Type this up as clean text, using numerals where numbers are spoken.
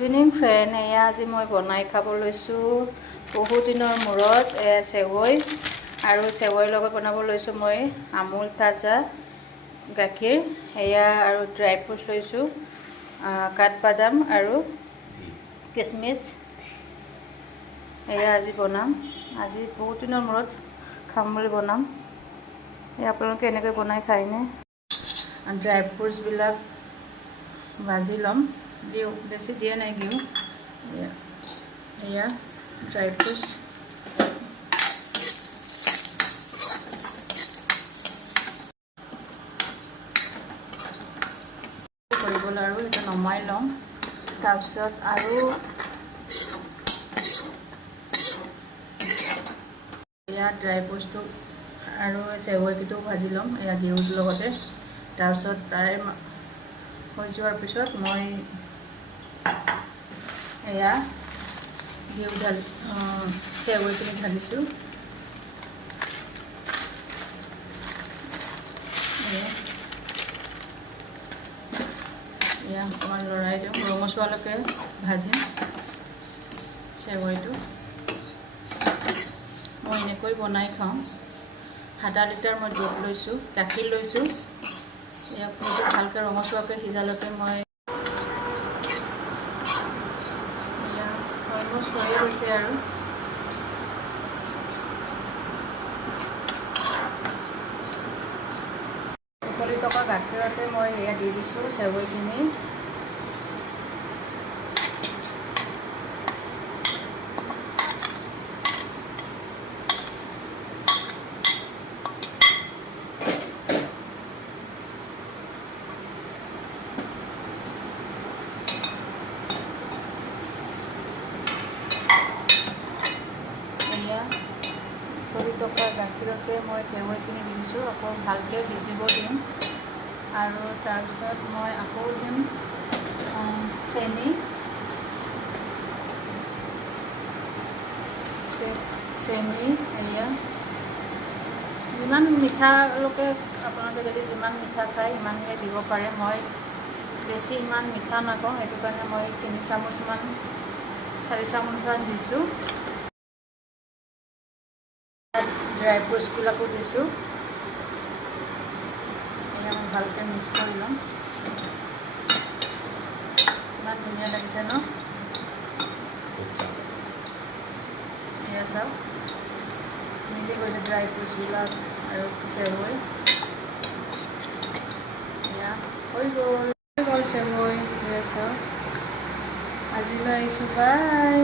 Evening friend, এয়া আজি মই বনাই খাব লৈছোঁ বহু দিনৰ মূৰত চেৱৈ আৰু চেৱৈৰ লগত বনাব লৈছোঁ মই আমুল তাজা গাখীৰ, এয়া আৰু ড্ৰাই ফ্ৰুটছ লৈছোঁ কাঠবাদাম আৰু কিচমিচ। এয়া আজি বনাম, আজি বহুত দিনৰ মূৰত খাম বুলি বনাম। এয়া আপোনালোকে এনেকৈ বনাই খায়নে? ড্ৰাই ফ্ৰুটছবিলাক ভাজি ল'ম, বেছি দিয়া নাই ঘিউ। এয়া ড্ৰাই ফ্ৰুটছ কৰিব আৰু এটা নমাই ল'ম। তাৰপিছত আৰু এয়া ড্ৰাই ফ্ৰুটছটো আৰু চেৱৈটোও ভাজি ল'ম এয়া ঘিউৰ লগতে। তাৰপিছত তাৰে হৈ যোৱাৰ পিছত মই এয়া ঘিউ চেৱৈখিনি ঢালিছোঁ। এয়া অকণমান লৰাই দিওঁ, ৰঙচুৱালৈকে ভাজিম চেৱৈটো। মই এনেকৈ বনাই খাওঁ। আধা লিটাৰ মই দুধ লৈছোঁ, গাখীৰ লৈছোঁ। ইয়াক ভালকৈ ৰঙচুৱাকৈ সিজালৈকে মই অলমষ্ট হৈয়ে গৈছে আৰু উকলি থকা গাখীৰতে মই এয়া দি দিছোঁ চেৱৈখিনি। উকলি থকা গাখীৰতে মই চেৱৈখিনি দি দিছোঁ, আকৌ ভালকৈ ভিজিব দিম। আৰু তাৰপিছত মই আকৌ দিম চেনি। এয়া যিমান মিঠালৈকে আপোনালোকে যদি যিমান মিঠা খায় সিমানকৈ দিব পাৰে। মই বেছি ইমান মিঠা নাখাওঁ, সেইটো কাৰণে মই 4 চামুচমান দিছোঁ। ড্ৰাই ফ্ৰুটছবিলাকো দিছোঁ। এয়া মই ভালকৈ মিক্স কৰি ল'ম। ইমান ধুনীয়া লাগিছে ন? এয়া চাওক মিলি গৈছে ড্ৰাই ফ্ৰুটছবিলাক আৰু চেৱৈ। এয়া হৈ গ'ল চেৱৈ। এয়া চাওক, আজিলৈ আহিছোঁ, বাই।